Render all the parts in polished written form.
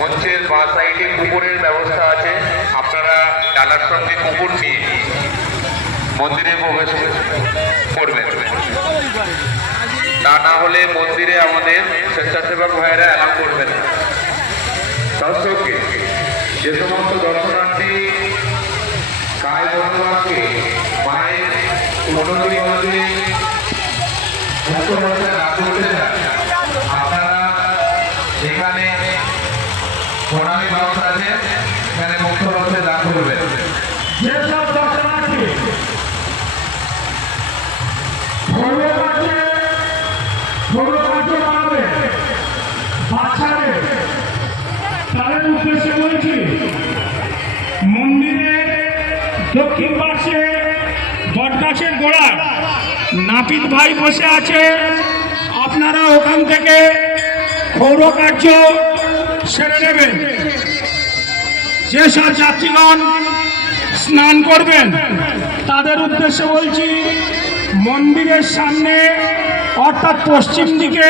মঞ্চের বাঁ সাইডে কুকুরের ব্যবস্থা আছে, আপনারা ডালার সঙ্গে কুকুর নিয়ে মন্দিরে প্রবেশ করবেন। তা না হলে মন্দিরে আমাদের স্বেচ্ছাসেবক ভাইয়েরা অ্যালাউ করবেন না। দর্শককে যে সমস্ত দর্শনার্থী কায় ভগবানকে মায়ের উন্নতি করতে মুক্ত হতে না করতে চান, আপনারা এখানে প্রণামী ব্যবস্থা আছে, এখানে মুক্ত হতে না করবেন। যেসব দর্শনার্থী বানাবে বাচ্চাদের, তাদের উদ্দেশ্যে বলছি, মন্দিরের দক্ষিণ পাশে বটগাছের গোড়ায় নাপিত ভাই বসে আছে। আপনারা ওখান থেকে ক্ষৌর কার্য সেরে নেবেন। যেসব যাত্রীগণ স্নান করবেন তাদের উদ্দেশ্যে বলছি, মন্দিরের সামনে অর্থাৎ পশ্চিম দিকে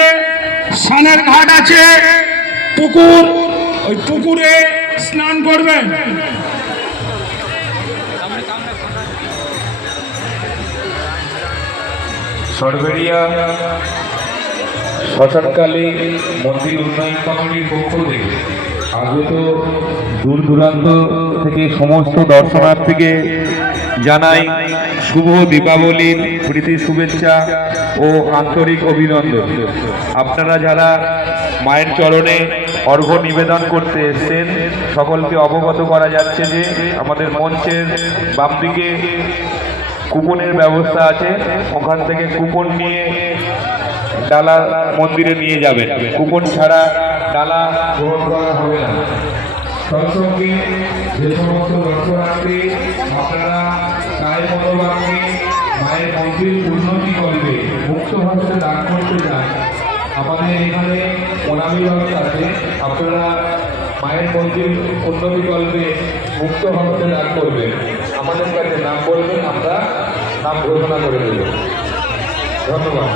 স্নানের ঘাট আছে, পুকুর, ওই পুকুরে স্নান করবেন। সরবেরিয়া শ্মশানকালী মন্দির উন্নয়ন কমিটির পক্ষ থেকে আগত দূর দূরান্ত থেকে সমস্ত দর্শনার্থীকে জানাই শুভ দীপাবলির প্রীতি শুভেচ্ছা ও আন্তরিক অভিনন্দন। আপনারা যারা মায়ের চরণে অর্ঘ্য নিবেদন করতে এসেছেন সকলকে অবগত করা যাচ্ছে যে আমাদের মঞ্চের বাম দিকে কুপনের ব্যবস্থা আছে, ওখান থেকে কুপন নিয়ে ডালা মন্দিরে নিয়ে যাবেন। কুপন ছাড়া ডালা গ্রহণ করা হবে না। দর্শককে যে সমস্ত দর্শনার্থী আপনারা কায় মনোভাবকে মায়ের মন্দির উন্নতি করবে মুক্ত হস্তে দান করতে চান, আমাদের এখানে প্রণামী ব্যবস্থা আছে, আপনারা মায়ের মন্দির উন্নতি করবে মুক্ত হস্তে দান করবেন। আমাদের কাছে নাম বলবেন, আমরা নাম ঘোষণা করে দেব। ধন্যবাদ।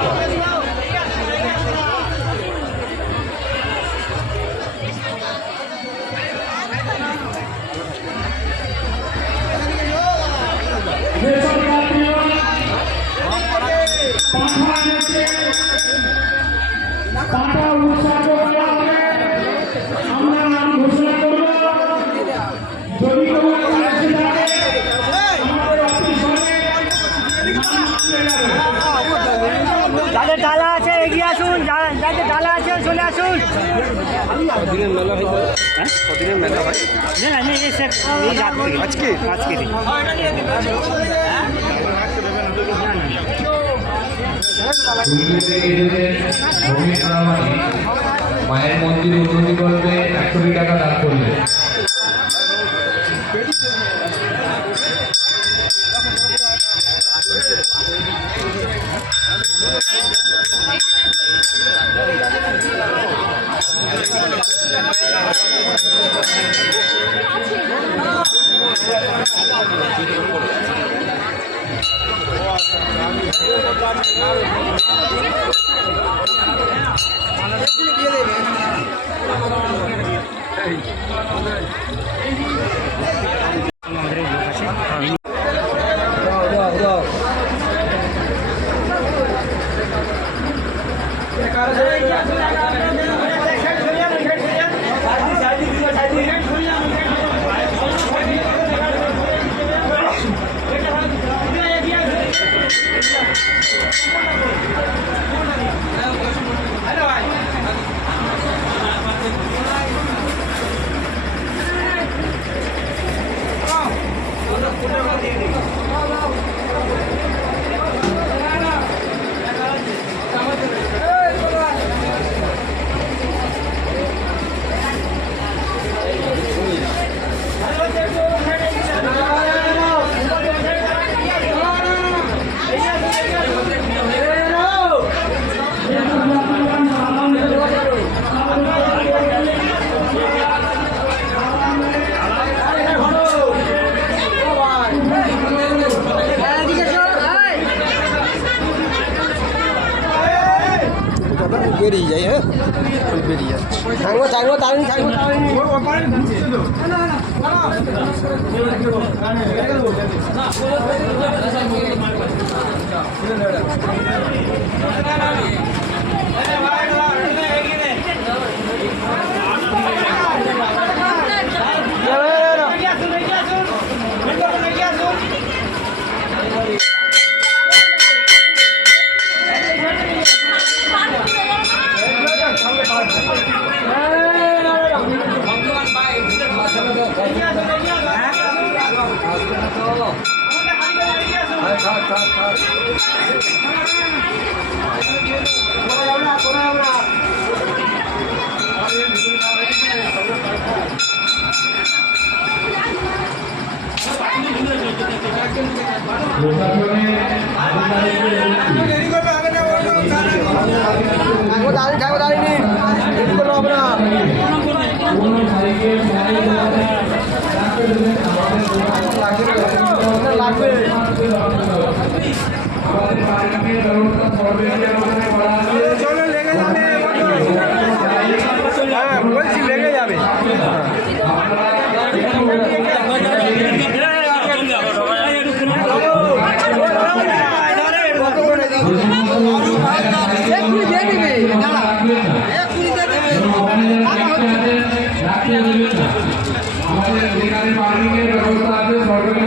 যাদের ডালা আছে এগিয়ে আসুন, যাদের ডালা আছে চলে আসুন। কদিনের মেলা হয়? হ্যাঁ, কদিনের মেলা হয়? না না, এই স্যার এই রাত থেকে আজকে মায়ের মন্দির উন্নতি করবে 100 টাকা দান করবে। দিয়ে দেবে থাকবো থাকবো তাড়াতাড়ি থাকবো থাকবো দাঁড়িয়ে দেরি করলে হবে না লাগবে বলছি লেগে যাবে আমাদের যেখানে পার্কিংয়ের ব্যবস্থা আছে সরকারি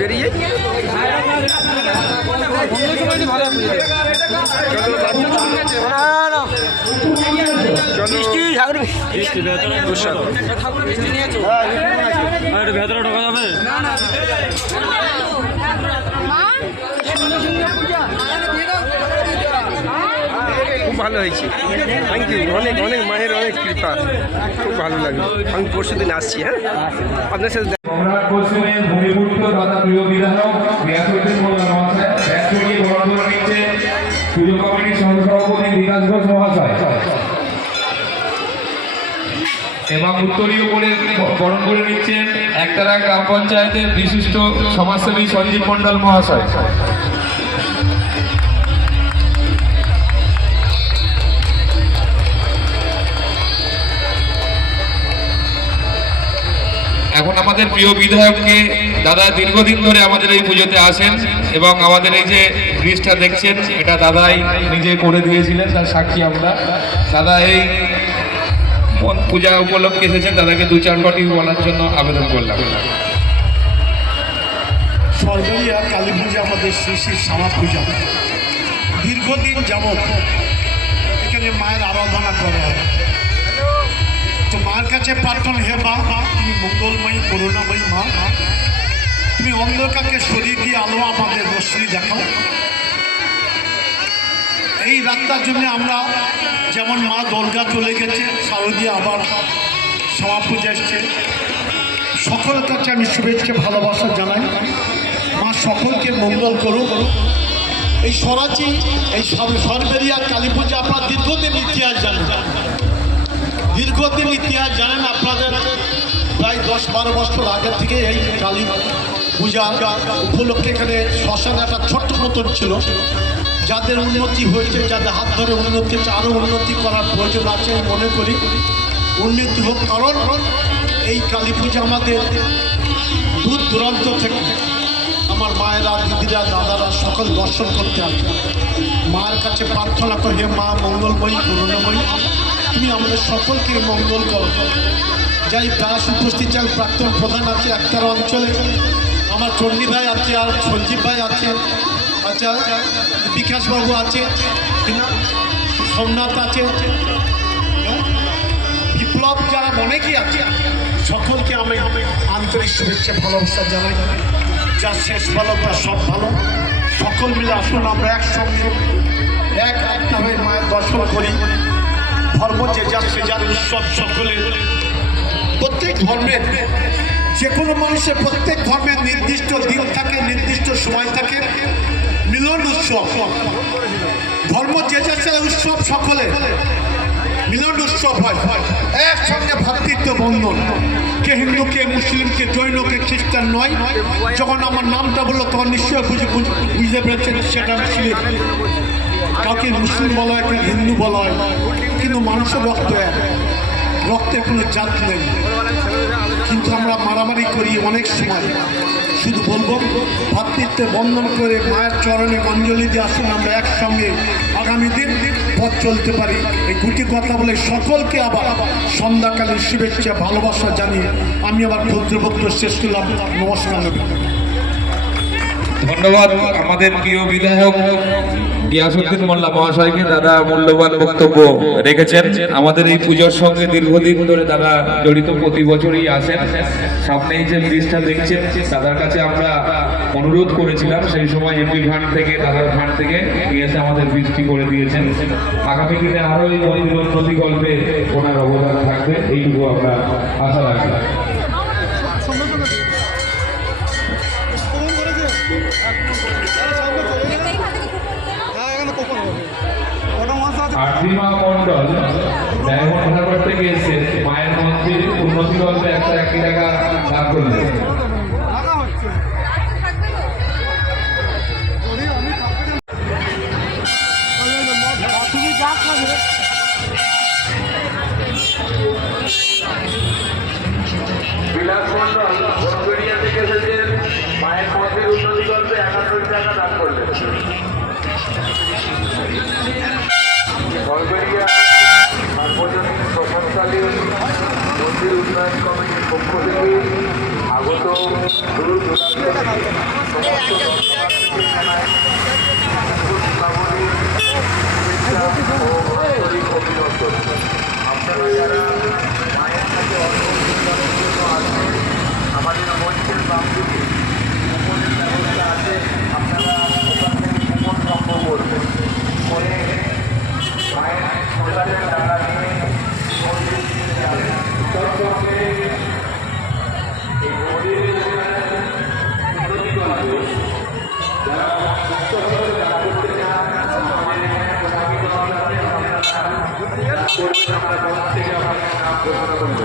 বেরিয়ে ভেতরে ঢোকা যাবে খুব ভালো হয়েছে থ্যাংক ইউ অনেক অনেক মায়ের অনেক কৃপা খুব ভালো লাগলো আমি পরশু দিন আসছি হ্যাঁ আপনার সাথে সম্রাট পশ্চিমের ভূমিপুত্র তথা প্রিয় বিধায়ক ব্যাসুদ্দিন মোল্লা মহাশয় ব্যাসকে বরণ করে নিচ্ছে পুজো কমিটির সহসভাপতি বিকাশ ঘোষ মহাশয় এবং উত্তরীয় করে বরণ করে নিচ্ছেন একতারা গ্রাম পঞ্চায়েতের বিশিষ্ট সমাজসেবী সঞ্জীব মণ্ডল মহাশয়। এখন আমাদের প্রিয় বিধায়ককে দাদা দীর্ঘদিন ধরে আমাদের এই পুজোতে আসেন এবং আমাদের এই যে ব্রিজটা দেখছেন এটা দাদাই নিজে করে দিয়েছিলেন, তার সাক্ষী আমরা। দাদা এই পূজা উপলক্ষে এসেছেন, দাদাকে দু চার বাটি বলার জন্য আবেদন করলাম। সরকারিয়া কালী পূজা আমাদের শ্রী শ্রী শ্যামা পূজা দীর্ঘদিন যাবৎ এখানে মায়ের আরাধনা করা হয়। তো মার কাছে প্রার্থনা, হে মা, তুমি মঙ্গলময়ী করুণাময়ী মা, তুমি অন্ধকারকে সরিয়ে দিয়ে আলো আমাদের রশ্মি দেখাও। এই রাতটার জন্য আমরা যেমন মা দুর্গা চলে গেছে, শারদীয়া আবার শ্যামা পূজা এসছে, সকলের কাছে আমি শুভেচ্ছা ভালোবাসা জানাই। মা সকলকে মঙ্গল করুক। এই সরাচি এই সরবেরিয়া কালী পূজা আপনার দীর্ঘদিন ইতিহাস জানেন, দীর্ঘদিন ইতিহাস জানেন। আপনাদের প্রায় 10-12 বছর আগে থেকে এই কালী পূজা উপলক্ষে এখানে শ্মশান একটা ছোট্ট মতন ছিল। যাদের উন্নতি হয়েছে, যাদের হাত ধরে উন্নতি হচ্ছে, আরও উন্নতি করার প্রয়োজন আছে মনে করি, উন্নতি হোক। কারণ এই কালী পূজা আমাদের দূর দূরান্ত থেকে আমার মায়েরা, দিদিরা, দাদারা সকল দর্শন করতে আসে। মায়ের কাছে প্রার্থনা করে, হে মা মঙ্গলময়ী করুণাময়ী, তুমি আমাদের সকলকে মঙ্গল করো। যাই দাস উপস্থিত যাই, প্রাক্তন প্রধান আছে একতার অঞ্চলে, আমার চণ্ডী ভাই আছে, আর সঞ্জীব ভাই আছে, আচ্ছা বিকাশবাবু আছে, সোমনাথ আছে, বিপ্লব, যারা অনেকেই আছে, সকলকে আমি আন্তরিক শুভেচ্ছা ভালোবাসা জানাই। যা শেষ ভালো তা সব ভালো। সকল মিলে আসুন আমরা একসঙ্গে একটা হয়ে মায়ের দর্শন করি। ধর্ম যে যার সে যার উৎসব, সকলে প্রত্যেক ধর্মের, যে কোনো মানুষের প্রত্যেক ধর্মের নির্দিষ্ট দিন থাকে, নির্দিষ্ট সময় থাকে, মিলন উৎসব। ধর্ম যে যার সে উৎসব সকলে, মিলন উৎসব হয়, একসঙ্গে ভ্রাতৃত্ব বন্ধন, কে হিন্দু কে মুসলিম কে জৈন কে খ্রিস্টান নয়। যখন আমার নামটা বললো তখন নিশ্চয়ই বুঝতে পেরেছেন সেটা মুসলিম, কাউকে মুসলিম বলা হয়, কাউকে হিন্দু বলা হয়, কিন্তু মানুষের রক্ত এক, রক্তের কোনো জাত নেই। কিন্তু আমরা মারামারি করি অনেক সময়। শুধু বলবো ভ্রাতৃত্বে বন্ধন করে মায়ের চরণে অঞ্জলি দিয়ে আসুন, আমরা একসঙ্গে আগামী দিন পথ চলতে পারি। এই দুটি কথা বলে সকলকে আবার সন্ধ্যাকালীন শুভেচ্ছা ভালোবাসা জানিয়ে আমি আবার ভদ্রবক্তব্য শেষ করলাম। নমস্কার। ধন্যবাদ আমাদের প্রিয় বিধায়ক গিয়াসউদ্দিন মোল্লা মহাশয়কে। দাদা মূল্যবান বক্তব্য রেখেছেন। আমাদের এই পুজোর সঙ্গে দীর্ঘদিন ধরে দাদা জড়িত, প্রতি বছরই আসেন। সামনেই যে ব্রিজটা দেখছেন, দাদার কাছে আমরা অনুরোধ করেছিলাম, সেই সময় এমপি ফান্ড থেকে, দাদার ফান্ড থেকে নিয়ে এসে আমাদের ব্রিজটি করে দিয়েছেন। আগামী দিনে আরো এই মন্দির উন্নতি কল্পে ওনার অবদান থাকবে, এইটুকু আমরা আশা রাখলাম। আর্দ্রিমা মন্ডল ডায়মন্ড হারবার থেকে এসে মায়ের মন্দির উন্নতি করতে 101 টাকা দান করলেন। বিলাস মন্ডল বনগড়িয়া থেকে এসেছেন, মায়ের মন্দির উন্নতি করতে 71 টাকা দান করলেন। বনগড়িয়া সার্বজনীন প্রভাবশালী মন্দির উন্নয়ন কমিটির পক্ষ থেকে আগত দূর দূরান্ত থেকে সমস্ত দর্শনার্থীকে জানায় দীপাবলির শুভেচ্ছা ও আন্তরিক অভিনন্দন। আপনারা যারা মায়ের সাথে অর্থের জন্য আসবেন, আমাদের মঞ্চের বাম দিকে কুপনের ব্যবস্থা আছে, আপনারা ওখান থেকে কুপন সংগ্রহ করবেন, করে মায়ের সন্তানের টাকা নিয়ে মন্দির দিতে যাবেন। তৎসঙ্গে এই মন্দিরের উন্নতি করবে যারা সুস্থভাবে কাজ করতে চান, আমাদের এখানে প্রভাবিত হতে হবে, আপনারা করবেন। আমরা তরফ থেকে আপনাদের নাম ঘোষণা করব।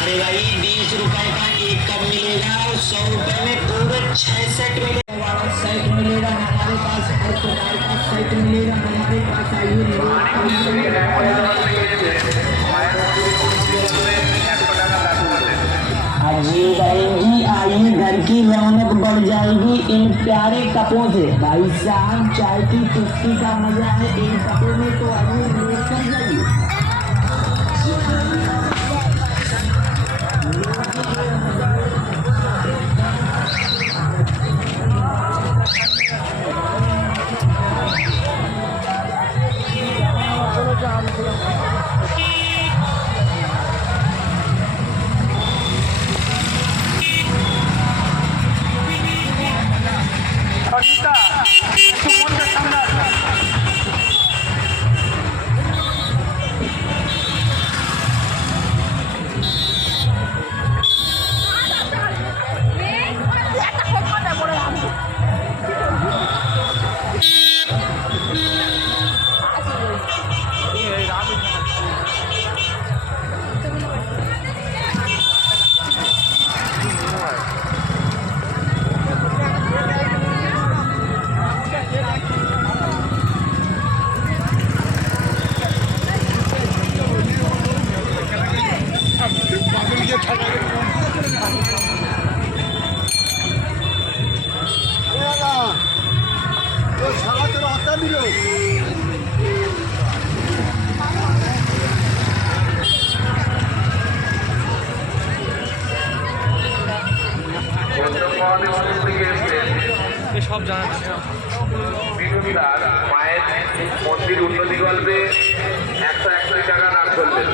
अरे भाई 20 रुपए का एक कप मिलेगा और 100 रुपए में पूरे 6 सेट मिलेगा। सेट मिलेगा हमारे पास, हर प्रकार का सेट मिलेगा हमारे पास। आइए जी जी, आइए, घर की रौनक बढ़ जाएगी इन प्यारे कपों से। भाई साहब चाय की चुस्की का मजा है इन कपों में, तो आइए लेकर जाइए। সব জানা বিনুদার মায়ের মন্দির উন্নতি কল্পে 101 টাকা দান করলেন।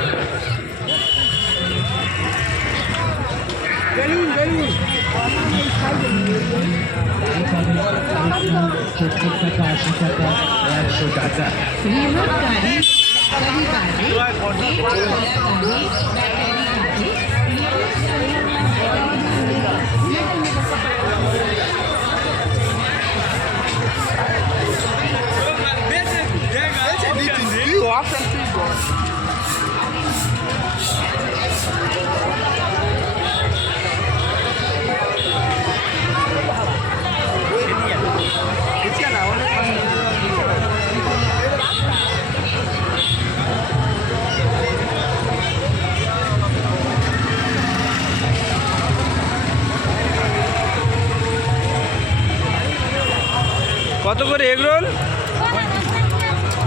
কত করে এগ রোল?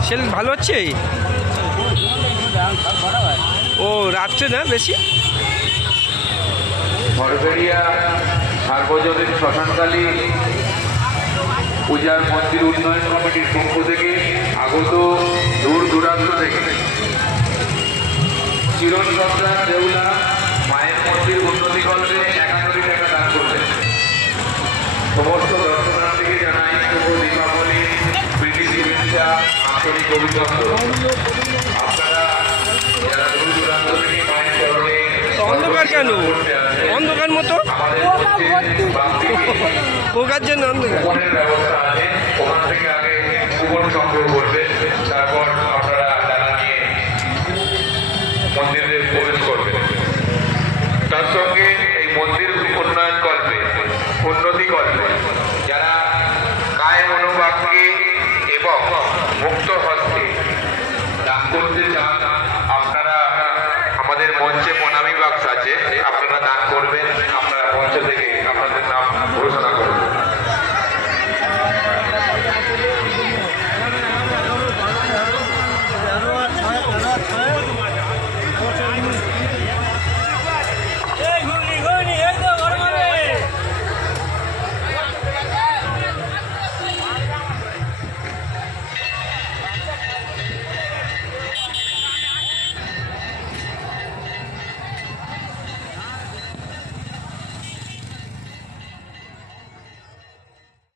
সেল ভালো হচ্ছে? ও রাত্রে না বেশি? সরকারিয়া সার্বজনীন শ্মশানকালী পূজার মন্দির উন্নয়ন কমিটির পক্ষ থেকে আগত দূর দূরান্ত থেকে চিরন সরকার দেউলা মায়ের মন্দির উন্নতি কল্পে 91 টাকা দান করবেন। সমস্ত দর্শনার্থীকে জানাই শুভ দীপাবলি, প্রীতি শুভেচ্ছা, আন্তরিক অভিনন্দন। আপনারা যারা দূর দূরান্ত থেকে মায়ের চরণে অন্ধকার কেন? অন্ধকার মতো পোকার জন্য অন্ধকার। কুপনের ব্যবস্থা আছে, ওখান থেকে আগে কুপন সংগ্রহ করবে, তারপর আপনারা ডালা নিয়ে মন্দিরে প্রবেশ করবেন। তার সঙ্গে এই মন্দির উন্নয়ন কল্পে উন্নতি কল্পে যারা কায় মনোবাক্যে এবং মুক্ত হস্তে দান করতে চান